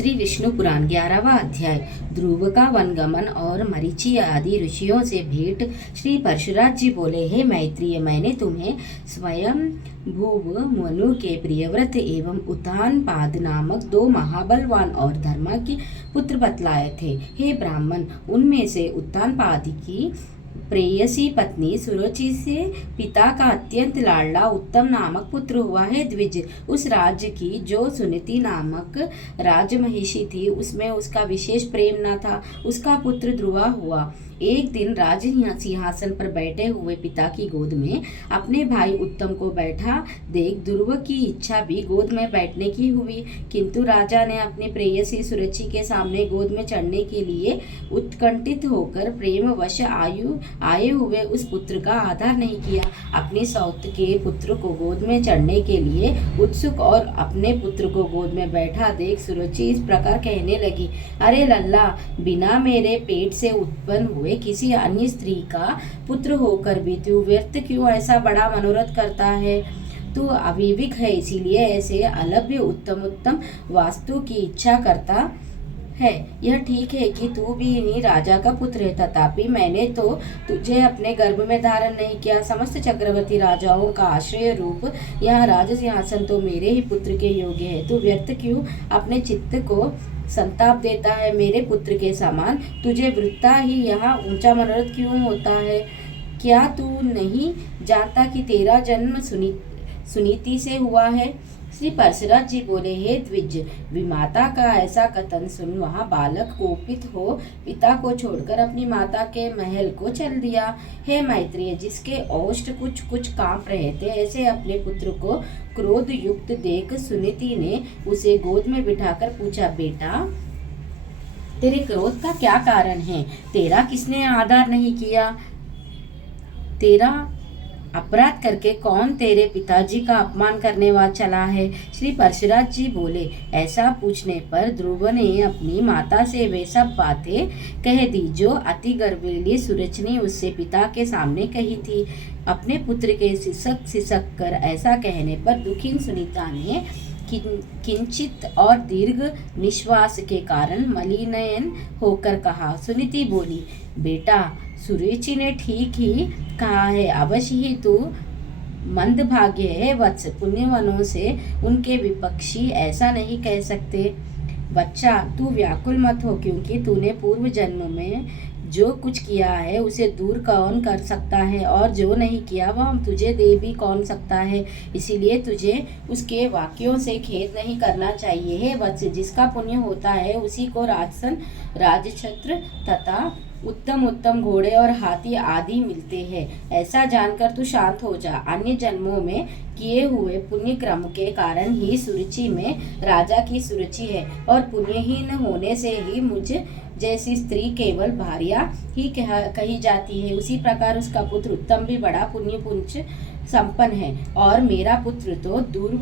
श्री विष्णु पुराण 11वां अध्याय। ध्रुव का वनगमन और मरीचि आदि ऋषियों से भेंट। श्री परशुराज जी बोले, हे मैत्रेय, मैंने तुम्हें स्वयं भूव मनु के प्रियव्रत एवं उत्तानपाद नामक 2 महाबलवान और धर्माज्ञ पुत्र बतलाए थे। हे ब्राह्मण, उनमें से उत्तानपाद की प्रेयसी पत्नी सुरुचि से पिता का अत्यंत लाडला उत्तम नामक पुत्र हुआ है। द्विज, उस राज्य की जो सुनीति नामक राजमहिषी थी, उसमें उसका विशेष प्रेम न था। उसका पुत्र ध्रुवा हुआ। एक दिन राज सिंहासन पर बैठे हुए पिता की गोद में अपने भाई उत्तम को बैठा देख ध्रुव की इच्छा भी गोद में बैठने की हुई, किंतु राजा ने अपनी प्रेयसी सुरुचि के सामने गोद में चढ़ने के लिए उत्कंठित होकर प्रेमवश आए हुए उस पुत्र का आदर नहीं किया। अपनी सौत के पुत्र को गोद में चढ़ने के लिए उत्सुक और अपने पुत्र को गोद में बैठा देख सुरुचि इस प्रकार कहने लगी, अरे लल्ला, बिना मेरे पेट से उत्पन्न हुए किसी अन्य स्त्री का पुत्र होकर भी तू व्यर्थ क्यों ऐसा बड़ा मनोरथ करता है? तू अविवेक है, इसीलिए ऐसे अलभ्य उत्तम वास्तु की इच्छा करता है। यह ठीक है कि तू भी इन्हीं राजा का पुत्र है, तथापि मैंने तो तुझे अपने गर्भ में धारण नहीं किया। समस्त चक्रवर्ती राजाओं का आश्रय रूप यह राज सिंहासन तो मेरे ही पुत्र के योग्य है। तू व्यर्थ क्यों अपने चित्त को संताप देता है? मेरे पुत्र के समान तुझे वृत्ता ही यहाँ ऊंचा मनोरथ क्यों होता है? क्या तू नहीं जानता कि तेरा जन्म सुनीति से हुआ है? श्री परशुराज जी बोले, हे द्विज, विमाता का ऐसा कथन सुन वहाँ बालक कोपित हो पिता को छोड़कर अपनी माता के महल को चल दिया। हे मैत्रेय, जिसके ओष्ठ कुछ कुछ कांप रहे थे, ऐसे अपने पुत्र को क्रोध युक्त देख सुनीति ने उसे गोद में बिठाकर पूछा, बेटा, तेरे क्रोध का क्या कारण है? तेरा किसने आदर नहीं किया? तेरा अपराध करके कौन तेरे पिताजी का अपमान करने वाला चला है? श्री परशुराज जी बोले, ऐसा पूछने पर ध्रुव ने अपनी माता से वे सब बातें कह दी जो अति गर्विली सुरुचि ने उससे पिता के सामने कही थी। अपने पुत्र के सिसक कर ऐसा कहने पर दुखी सुनीता ने किंचित और दीर्घ निश्वास के कारण मलिनयन होकर कहा। सुनीति बोली, बेटा, सुरुचि ने ठीक ही कहा है, अवश्य ही तू मंदभाग्य है वत्स। पुण्यवानों से उनके विपक्षी ऐसा नहीं कह सकते। बच्चा, तू व्याकुल मत हो, क्योंकि तूने पूर्व जन्म में जो कुछ किया है उसे दूर कौन कर सकता है, और जो नहीं किया वह तुझे दे भी कौन सकता है। इसीलिए तुझे उसके वाक्यों से खेद नहीं करना चाहिए। हे वत्स, जिसका पुण्य होता है उसी को राजसन, राजछत्र तथा उत्तम घोड़े और हाथी आदि मिलते हैं। ऐसा जानकर तू शांत हो जा। अन्य जन्मों में किए हुए पुण्य क्रम के कारण ही सुरुचि में राजा की सुरुचि है, और पुण्यहीन होने से ही मुझ जैसी स्त्री केवल भार्या ही कही जाती है। उसी प्रकार उसका पुत्र उत्तम भी बड़ा पुण्य संपन्न है, और मेरा पुत्र तो दूर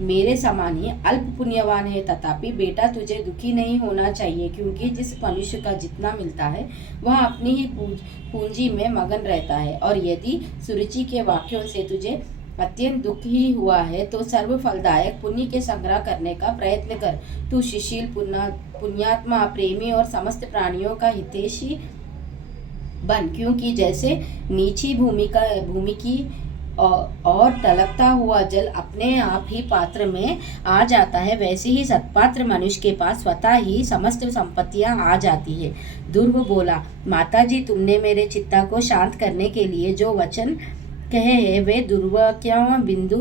मेरे समान ही अल्प पुण्यवान है। तथापि बेटा, तुझे दुखी नहीं होना चाहिए, क्योंकि जिस मनुष्य का जितना मिलता है वह अपनी ही पूंजी में मगन रहता है। और यदि सुरुचि के वाक्यों से तुझे अत्यंत दुख ही हुआ है तो सर्व फलदायक पुण्य के संग्रह करने का प्रयत्न कर। तू सुशील, पुण्यात्मा, प्रेमी और समस्त प्राणियों का हितैषी बन, क्योंकि जैसे नीची भूमि की और टलकता हुआ जल अपने आप ही पात्र में आ जाता है, वैसे ही सत्पात्र मनुष्य के पास स्वतः ही समस्त संपत्तियां आ जाती है। ध्रुव बोला, माताजी, तुमने मेरे चित्ता को शांत करने के लिए जो वचन कहे हैं वे दुर्वाक्यों बिंदु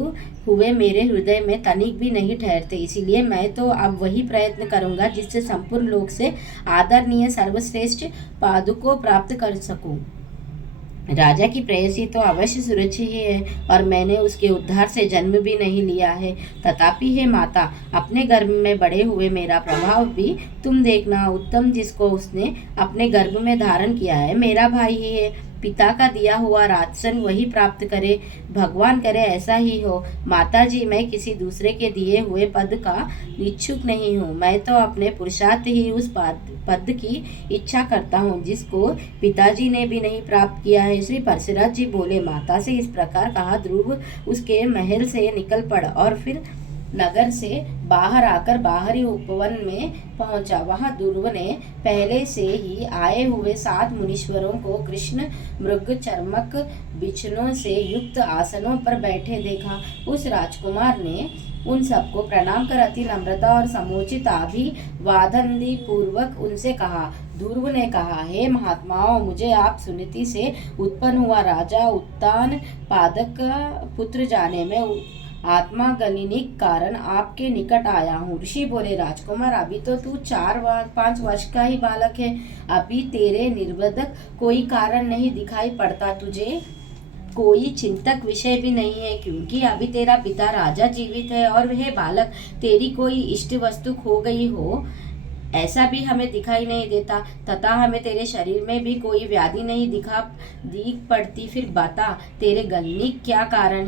हुए मेरे हृदय में तनिक भी नहीं ठहरते। इसीलिए मैं तो अब वही प्रयत्न करूंगा जिससे संपूर्ण लोक से आदरणीय सर्वश्रेष्ठ पादु को प्राप्त कर सकूं। राजा की प्रेयसी तो अवश्य सुरुचि ही है, और मैंने उसके उद्धार से जन्म भी नहीं लिया है। तथापि हे माता, अपने गर्भ में बड़े हुए मेरा प्रभाव भी तुम देखना। उत्तम, जिसको उसने अपने गर्भ में धारण किया है, मेरा भाई ही है। पिता का दिया हुआ राजसन वही प्राप्त करे, भगवान करे ऐसा ही हो। माताजी, मैं किसी दूसरे के दिए हुए पद का इच्छुक नहीं हूँ। मैं तो अपने पुरुषार्थ ही उस पद की इच्छा करता हूँ जिसको पिताजी ने भी नहीं प्राप्त किया है। श्री परशुराज जी बोले, माता से इस प्रकार कहा ध्रुव उसके महल से निकल पड़ा और फिर नगर से बाहर आकर बाहरी उपवन में पहुंचा। वहां ध्रुव ने पहले से ही आए हुए 7 मुनीश्वरों को कृष्ण मृग चर्मक बिछनों से युक्त आसनों पर बैठे देखा। उस राजकुमार ने उन सबको प्रणाम कर अति नम्रता और समुचित अभिवादन पूर्वक उनसे कहा। ध्रुव ने कहा, हे महात्माओं, मुझे आप सुनीति से उत्पन्न हुआ राजा उत्तान पादक पुत्र जाने में आत्मागलिनिक कारण आपके निकट आया हूँ। ऋषि बोले, राजकुमार, अभी तो तू 4-5 वर्ष का ही बालक है। अभी तेरे निर्बोधक कोई कारण नहीं दिखाई पड़ता। तुझे कोई चिंतक विषय भी नहीं है, क्योंकि अभी तेरा पिता राजा जीवित है और वह बालक तेरी कोई इष्ट वस्तु खो गई हो ऐसा भी हमें दिखाई नहीं देता, तथा हमें तेरे शरीर में भी कोई व्याधि नहीं दिख पड़ती। फिर बता, तेरे गलनी क्या कारण है?